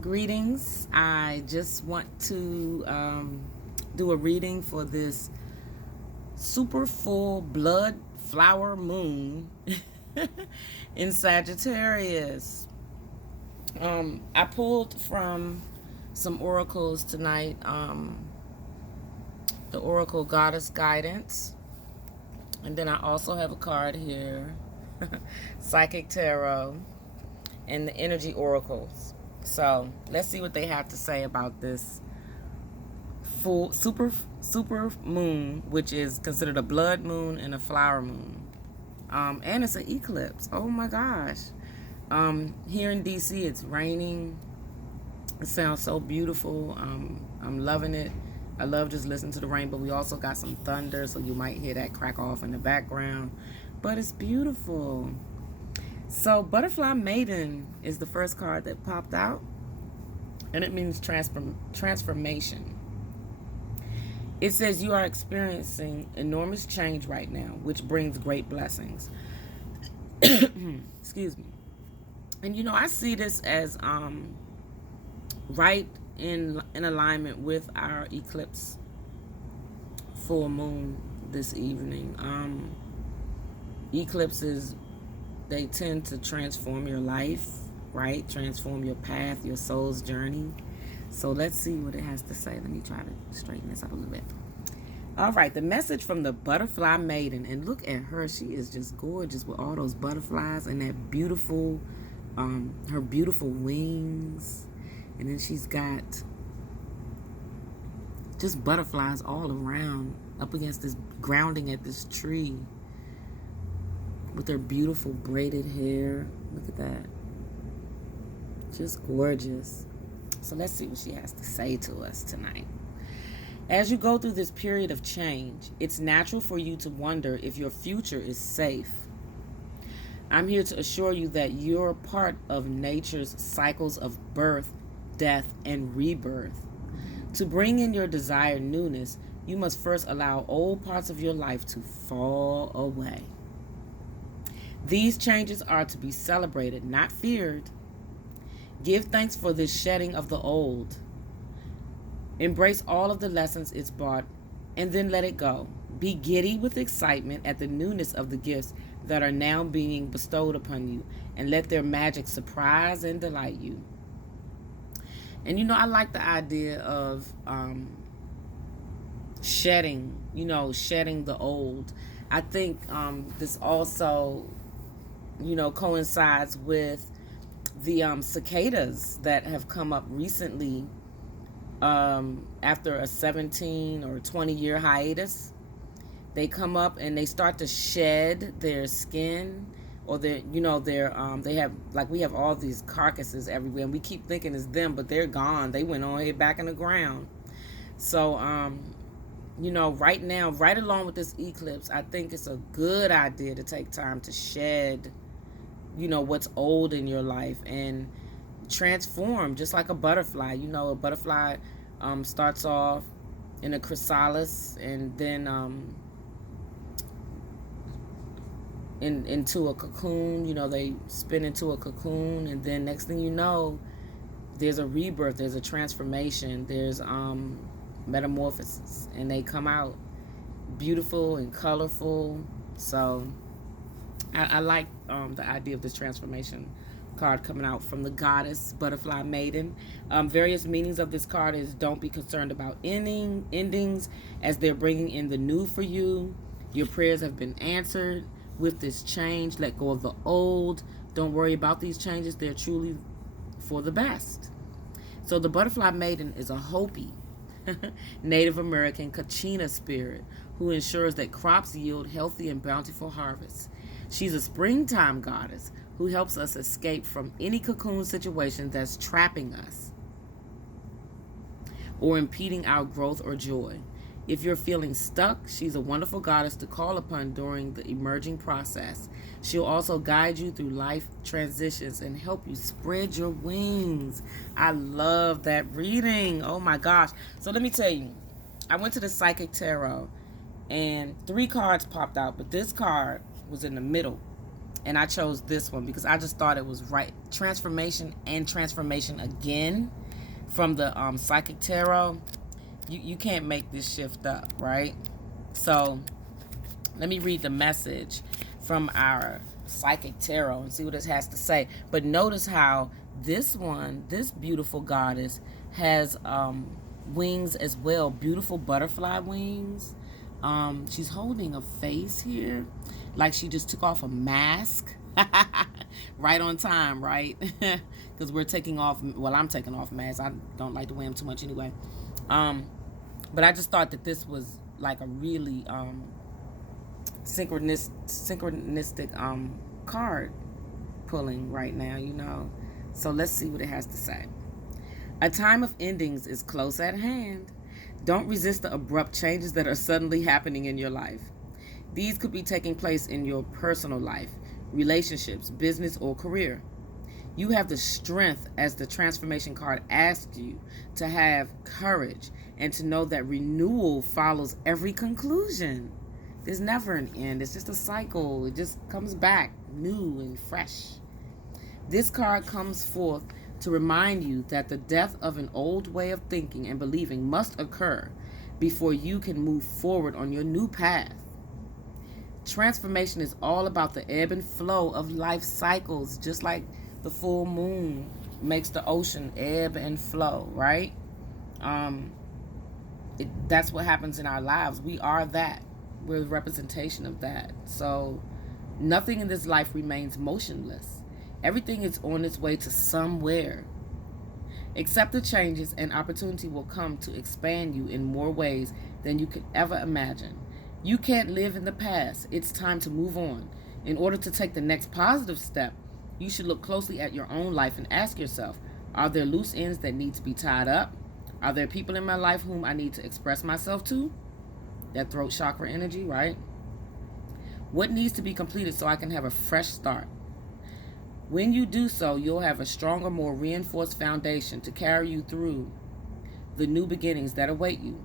Greetings. I just want to do a reading for this super full blood flower moon in Sagittarius. I pulled from some oracles tonight. The Oracle Goddess Guidance. And then I also have a card here, Psychic Tarot, and the Energy Oracles. So let's see what they have to say about this full super moon, which is considered a blood moon and a flower moon. And it's an eclipse. Oh my gosh. Here in DC it's raining. It sounds so beautiful. I'm loving it. I love just listening to the rain, but we also got some thunder, so you might hear that crack off in the background. But it's beautiful. So Butterfly Maiden is the first card that popped out, and it means transformation. It says you are experiencing enormous change right now, which brings great blessings. Excuse me. And you know, I see this as right in alignment with our eclipse full moon this evening. Eclipses, they tend to transform your life, right? Transform your path, your soul's journey. So let's see what it has to say. Let me try to straighten this up a little bit. All right, the message from the Butterfly Maiden. And look at her. She is just gorgeous with all those butterflies and that beautiful, her beautiful wings. And then she's got just butterflies all around, up against this, grounding at this tree with her beautiful braided hair. Look at that. Just gorgeous. So let's see what she has to say to us tonight. As you go through this period of change, it's natural for you to wonder if your future is safe. I'm here to assure you that you're part of nature's cycles of birth, death, and rebirth. To bring in your desired newness, you must first allow old parts of your life to fall away. These changes are to be celebrated, not feared. Give thanks for this shedding of the old. Embrace all of the lessons it's brought, and then let it go. Be giddy with excitement at the newness of the gifts that are now being bestowed upon you, and let their magic surprise and delight you. And you know, I like the idea of shedding the old. I think this also, coincides with the cicadas that have come up recently after a 17 or 20-year hiatus. They come up and they start to shed their skin, or they have, like, we have all these carcasses everywhere, and we keep thinking it's them, but they're gone. They went on back in the ground. So right now, right along with this eclipse, I think it's a good idea to take time to shed what's old in your life and transform, just like a butterfly. A butterfly starts off in a chrysalis, and then into a cocoon. They spin into a cocoon, and then next thing you know, there's a rebirth, there's a transformation, there's metamorphosis, and they come out beautiful and colorful. So I like the idea of this transformation card coming out from the Goddess Butterfly Maiden. Various meanings of this card is: don't be concerned about endings, as they're bringing in the new for you. Your prayers have been answered with this change. Let go of the old. Don't worry about these changes. They're truly for the best. So the Butterfly Maiden is a Hopi, Native American Kachina spirit who ensures that crops yield healthy and bountiful harvests. She's a springtime goddess who helps us escape from any cocoon situation that's trapping us or impeding our growth or joy. If you're feeling stuck, she's a wonderful goddess to call upon during the emerging process. She'll also guide you through life transitions and help you spread your wings. I love that reading. Oh my gosh. So let me tell you, I went to the Psychic Tarot and 3 cards popped out, but this card was in the middle. And I chose this one because I just thought it was right. Transformation and transformation again from the Psychic Tarot. You can't make this shift up, right? So let me read the message from our Psychic Tarot and see what it has to say. But notice how this one, this beautiful goddess, has wings as well. Beautiful butterfly wings. She's holding a face here, like she just took off a mask. Right on time, right? Because we're taking off, well, I'm taking off masks. I don't like to wear them too much anyway. But I just thought that this was like a really synchronistic card pulling right now, you know. So let's see what it has to say. A time of endings is close at hand. Don't resist the abrupt changes that are suddenly happening in your life. These could be taking place in your personal life, relationships, business, or career. You have the strength, as the transformation card asks you, to have courage and to know that renewal follows every conclusion. There's never an end. It's just a cycle. It just comes back new and fresh. This card comes forth to remind you that the death of an old way of thinking and believing must occur before you can move forward on your new path. Transformation is all about the ebb and flow of life cycles, just like the full moon makes the ocean ebb and flow, right? That's what happens in our lives. We are that. We're a representation of that. So nothing in this life remains motionless. Everything is on its way to somewhere. Accept the changes, and opportunity will come to expand you in more ways than you could ever imagine. You can't live in the past. It's time to move on. In order to take the next positive step, you should look closely at your own life and ask yourself, are there loose ends that need to be tied up? Are there people in my life whom I need to express myself to? That throat chakra energy, right? What needs to be completed so I can have a fresh start? When you do so, you'll have a stronger, more reinforced foundation to carry you through the new beginnings that await you.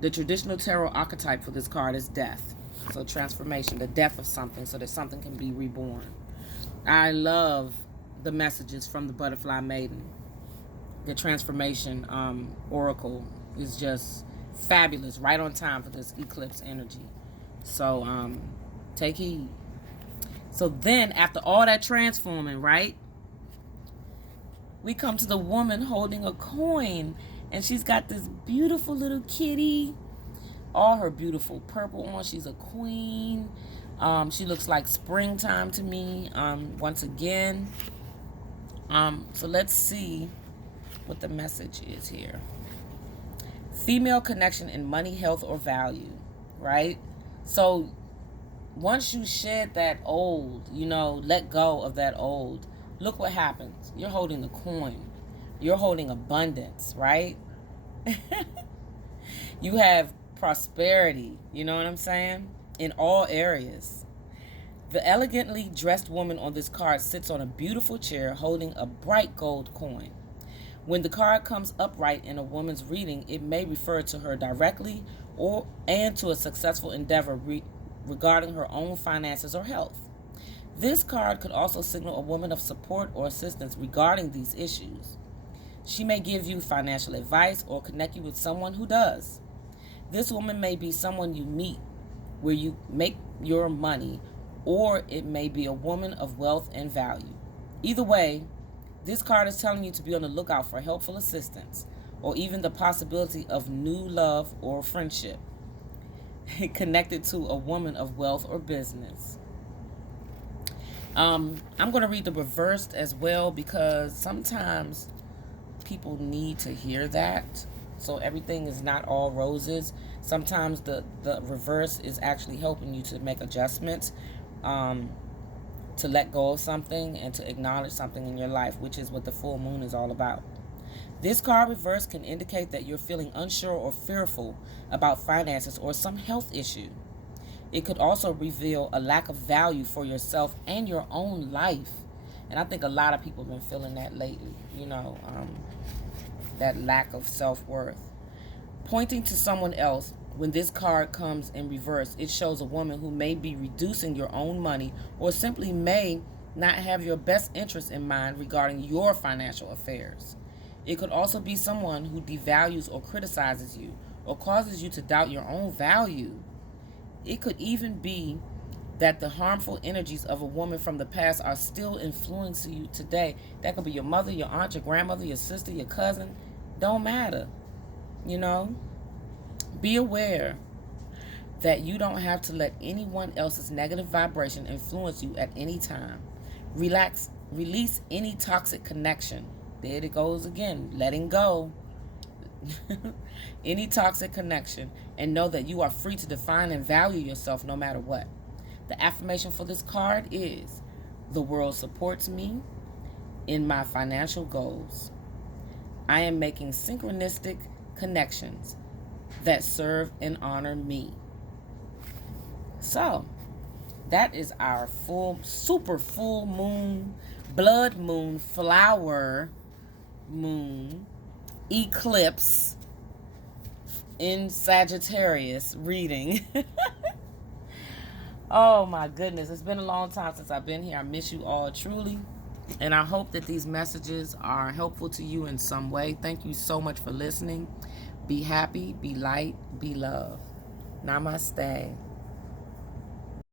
The traditional tarot archetype for this card is death. So transformation, the death of something so that something can be reborn. I love the messages from the Butterfly Maiden. The transformation oracle is just fabulous, right on time for this eclipse energy. So take heed. So then, after all that transforming, right, we come to the woman holding a coin, and she's got this beautiful little kitty, all her beautiful purple on. She's a queen. She looks like springtime to me, once again. So let's see what the message is here. Female connection in money, health, or value, right? So once you shed that old, let go of that old, look what happens. You're holding the coin. You're holding abundance, right? You have prosperity, you know what I'm saying? In all areas. The elegantly dressed woman on this card sits on a beautiful chair holding a bright gold coin. When the card comes upright in a woman's reading, it may refer to her directly and to a successful endeavor regarding her own finances or health. This card could also signal a woman of support or assistance regarding these issues. She may give you financial advice or connect you with someone who does. This woman may be someone you meet where you make your money, or it may be a woman of wealth and value. Either way, this card is telling you to be on the lookout for helpful assistance or even the possibility of new love or friendship connected to a woman of wealth or business. I'm going to read the reversed as well because sometimes people need to hear that. So everything is not all roses. Sometimes the reverse is actually helping you to make adjustments, to let go of something and to acknowledge something in your life, which is what the full moon is all about. This card reverse can indicate that you're feeling unsure or fearful about finances or some health issue. It could also reveal a lack of value for yourself and your own life. And I think a lot of people have been feeling that lately, that lack of self-worth. Pointing to someone else, When this card comes in reverse, it shows a woman who may be reducing your own money or simply may not have your best interest in mind regarding your financial affairs. It could also be someone who devalues or criticizes you or causes you to doubt your own value. It could even be that the harmful energies of a woman from the past are still influencing you today. That could be your mother, your aunt, your grandmother, your sister, your cousin. Don't matter. You know? Be aware that you don't have to let anyone else's negative vibration influence you at any time. Release any toxic connection. There it goes again, letting go. Any toxic connection, and know that you are free to define and value yourself no matter what. The affirmation for this card is, the world supports me in my financial goals. I am making synchronistic connections that serve and honor me. So, that is our super full moon, blood moon, flower moon, eclipse in Sagittarius reading. Oh my goodness, it's been a long time since I've been here. I miss you all truly. And I hope that these messages are helpful to you in some way. Thank you so much for listening. Be happy, be light, be love. Namaste.